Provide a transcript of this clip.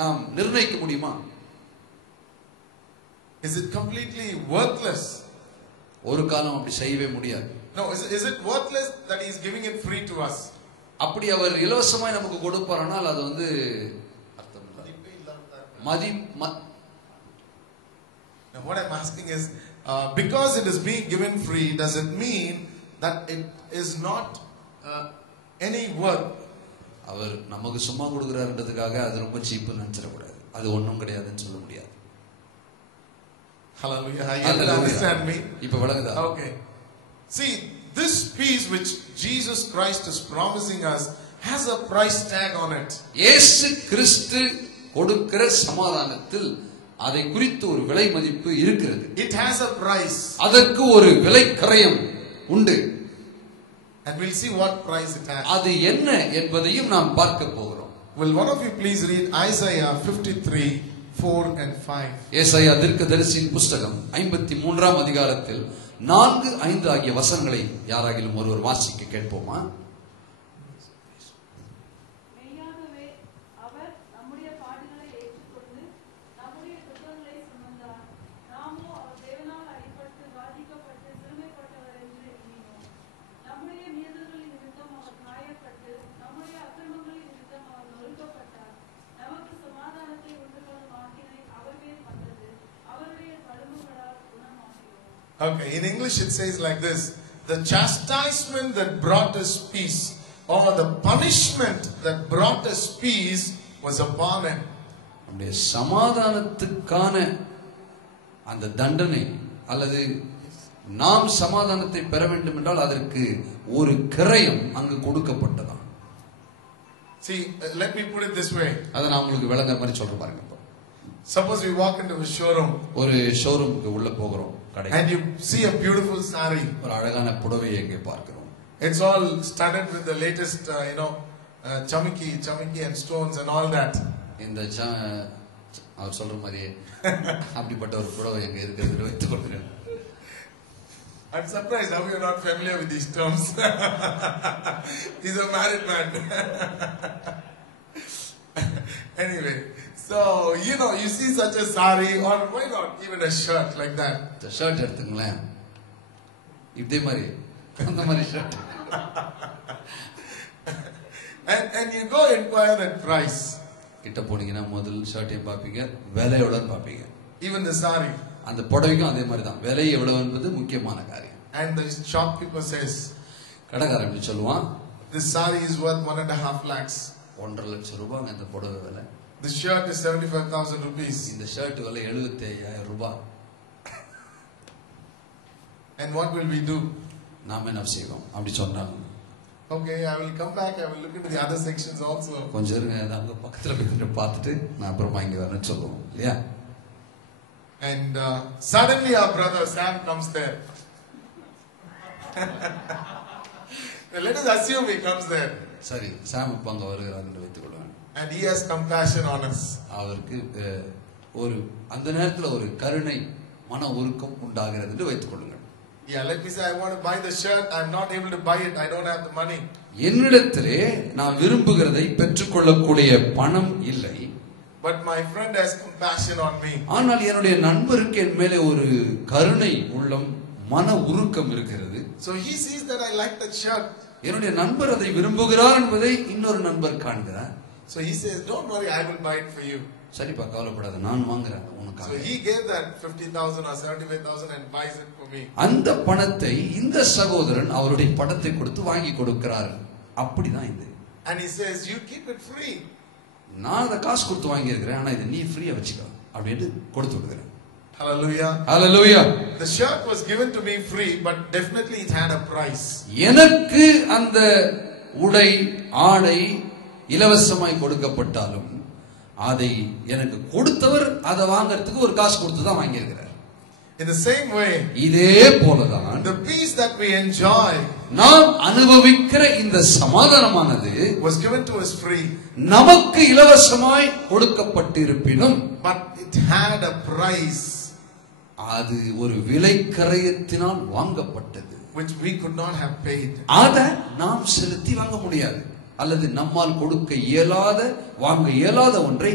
நாம் நிர்ணயிக்க முடியுமா? Is it completely worthless? ஒரு காலம் அப்படி செய்யவே முடியாது. No, is it worthless that he is giving it free to us? அப்படி அவர் இலவசமாய் நமக்கு கொடுப்பாரானால் அது வந்து அர்த்தம் இல்லை. Now what I'm asking is, because it is being given free, does it mean that it is not any worth? அவர் நமக்கு சும்மா கொடுக்கிறாருன்றதுக்காக அது ரொம்ப சீப்புன்னு நினைச்சிடக்கூடாது. அது ஒன்றும் கிடையாதுன்னு சொல்ல முடியாது. Hallelujah. You understand me? இப்ப விளங்குதா? Okay. See, this peace which Jesus Christ is promising us has a price tag on it. இயேசு கிறிஸ்து கொடுக்கிற சமாதானத்தில் அதை குறித்து ஒரு விலை மதிப்பு இருக்கிறது. It has a price. அதற்கு ஒரு விலை கிரயம் உண்டு. And we'll see what price it has. அது என்ன என்பதையும் நாம் பார்க்க போகிறோம். Will one of you please read Isaiah 53:4 and 5? ஏசாயா தீர்க்கதரிசியின் புஸ்தகம் 53ஆம் அதிகாரத்தில் 4, 5 ஆகிய வசனங்களை யாராகிலும் ஒருவர் வாசிக்க கேட்போமா? Okay, in English it says like this: the chastisement that brought us peace, or the punishment that brought us peace, was upon him. நம்முடைய சமாதானத்துக்கான அந்த தண்டனை அல்லது நாம் சமாதானத்தை பெற வேண்டும் என்றால் அதற்கு ஒரு கிரயம் அங்கு கொடுக்கப்பட்டதாம். See, let me put it this way. அதை நான் உங்களுக்கு விளங்குற மாதிரி சொல்றேன் பாருங்க. Suppose we walk into a showroom. ஒரு ஷோரூமுக்கு உள்ள போகிறோம். And you see a beautiful saree. ஒரு அழகான புடவையை இங்கே பார்க்கிறோம். It's all studded with the latest, chamiki and stones and all that. இந்த அவர் சொல்ற மாதிரி அப்படிப்பட்ட ஒரு புடவை எங்க இருக்கிறது வைத்துக் கொள்கிறேன். I'm surprised how you're not familiar with these terms. He's a married man. Anyway, so you see such a sari, or why not even a shirt like that? The shirt எடுத்துங்களேன். இதே மாதிரி அந்த மாதிரி shirt. And you go inquire that price. கிட்ட போனீங்கன்னா முதல் ஷர்ட்டையும் பார்ப்பீங்க, விலை எவ்வளவுன்னு பார்ப்பீங்க. Even the sari. அந்த புடவைக்கும் அதே மாதிரி தான். விலை எவ்வளவு என்பது முக்கியமான காரியம். And the shopkeeper says, கடைக்காரன் எப்படி சொல்லுவான்? This sari is worth 1.5 lakhs. 1.5 லட்சம் ரூபாய் அந்த புடவை விலை. This shirt is 75,000 rupees. இந்த ஷர்ட் விலை 75,000 ரூபாய். And what will we do? நாம என்ன செய்வோம்? அப்படி சொன்னாங்க. Okay, I will come back. I will look into the other sections also. கொஞ்சம் இருங்க, அங்க பக்கத்துல போய் பார்த்துட்டு நான் அப்புறமா இங்க வரேன்னு சொல்லுவோம் இல்லையா? And suddenly our brother Sam comes there. Let us assume he comes there. சரி, சாம் இப்ப அங்க வருகிறார் என்று வைத்துக் கொள்வேன். And he has compassion on us. அவருக்கு ஒரு அந்த நேரத்துல ஒரு கருணை, மன உருக்கம் உண்டாகிறது என்று வைத்துக் கொள்ளுங்கள். Yeah, let me say I want to buy the shirt. I'm not able to buy it. I don't have the money. என்னிடத்திலே நான் விரும்புகிறதை பெற்றுக்கொள்ளக்கூடிய பணம் இல்லை. But my friend has compassion on me. ஆனால் என்னுடைய நண்பருக்கு என் மேலே ஒரு கருணை உள்ளம், மன உருக்கம் இருக்கிறது. So he sees that I like that shirt. என்னுடைய நண்பர் அதை விரும்புகிறார் என்பதை இன்னொரு நண்பர் காண்கிறார். So he says, don't worry, I will buy it for you. சரிப்பா, கவலைப்படாத, நான் வாங்குறேன் உனக்காக. So he gave that 50,000 or 75,000 and buys it for me. அந்த பணத்தை இந்த சகோதரன் அவருடைய பணத்தை கொடுத்து வாங்கி கொடுக்கிறார். அப்படிதான் இது. And he says, you keep it free. நான் அதை காசு கொடுத்து வாங்கி இருக்கிறேன், ஆனா இதை நீ ஃப்ரீயா வச்சுக்கோ அப்படின்னு கொடுத்து விடுகிறேன். Hallelujah. Hallelujah. The shirt was given to me free, but definitely it had a price. எனக்கு அந்த உடை, ஆடை இலவசமாய் கொடுக்கப்பட்டாலும் அதை எனக்கு கொடுத்தவர் அதை வாங்குறதுக்கு ஒரு காசு கொடுத்து தான் வாங்கி இருக்கிறார். In the same way, இதே போலதான் the peace that we enjoy, நாம் அனுபவிக்கிற இந்த சமாதானமானது was given to us free. நமக்கு இலவசமாய் கொடுக்கப்பட்டிருப்பினும், but it had a price. அது ஒரு விலை கிரயத்தினால் வாங்கப்பட்டது, which we could not have paid. அதை நாம் செலுத்தி வாங்க முடியாது, அல்லது நம்மால் கொடுக்க இயலாத, வாங்க இயலாத ஒன்றை